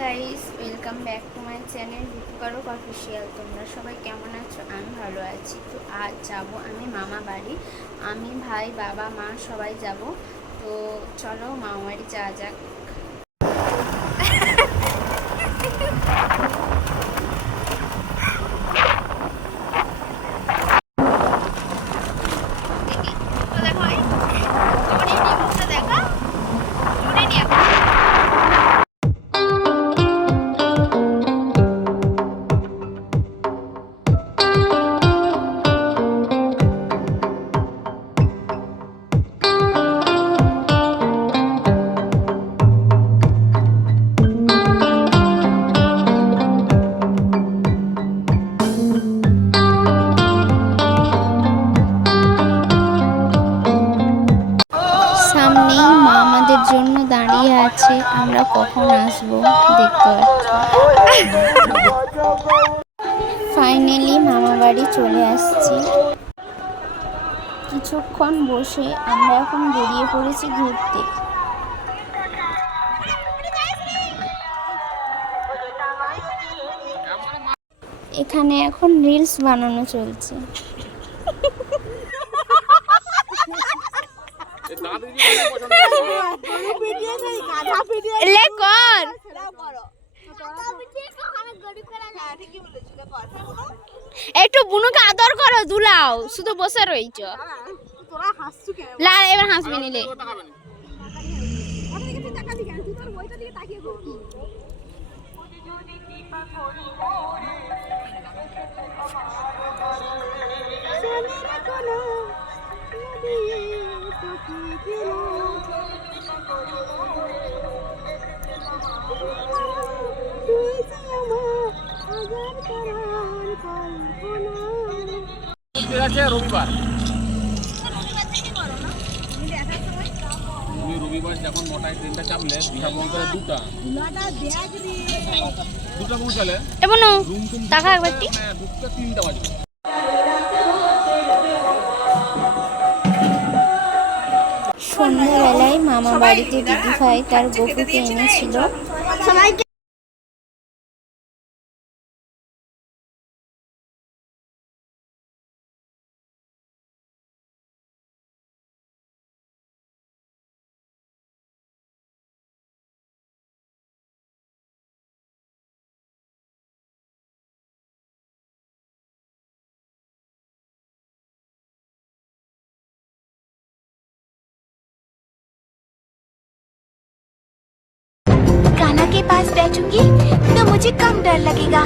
Guys, welcome back to my channel দীপিকারক official. তোমরা সবাই কেমন আছো? আমি ভালো আছি। তো আজ যাব আমি মামা বাড়ি। আমি, ভাই, বাবা, মা সবাই যাব। তো চলো মামা বাড়ি যাওয়া যাক। সামনেই মা আমাদের জন্য দাঁড়িয়ে আছে, আমরা কখন আসবো দেখতে পাচ্ছি। ফাইনালি মামা বাড়ি চলে আসছি। কিছুক্ষণ বসে আমরা এখন বেরিয়ে পড়েছি ঘুরতে। এখানে এখন রিলস বানানো চলছে। একটু বুনুকে আদর করো, দুলাও, শুধু বসে রইছ। এবার হাসবি নিলে। রবিবার যখন মোটাই ট্রেনটা চাপলে বিশাখাপত্তনের দুটা পৌঁছালে টাকা একবারটি ঢুকতে 3টা বাজবে। সন্ধ্যাবেলায় মামা বাড়িতে দিদি ভাই তার গপুকে এনেছিল। कान्हा के पास बैठूंगी तो मुझे कम डर लगेगा।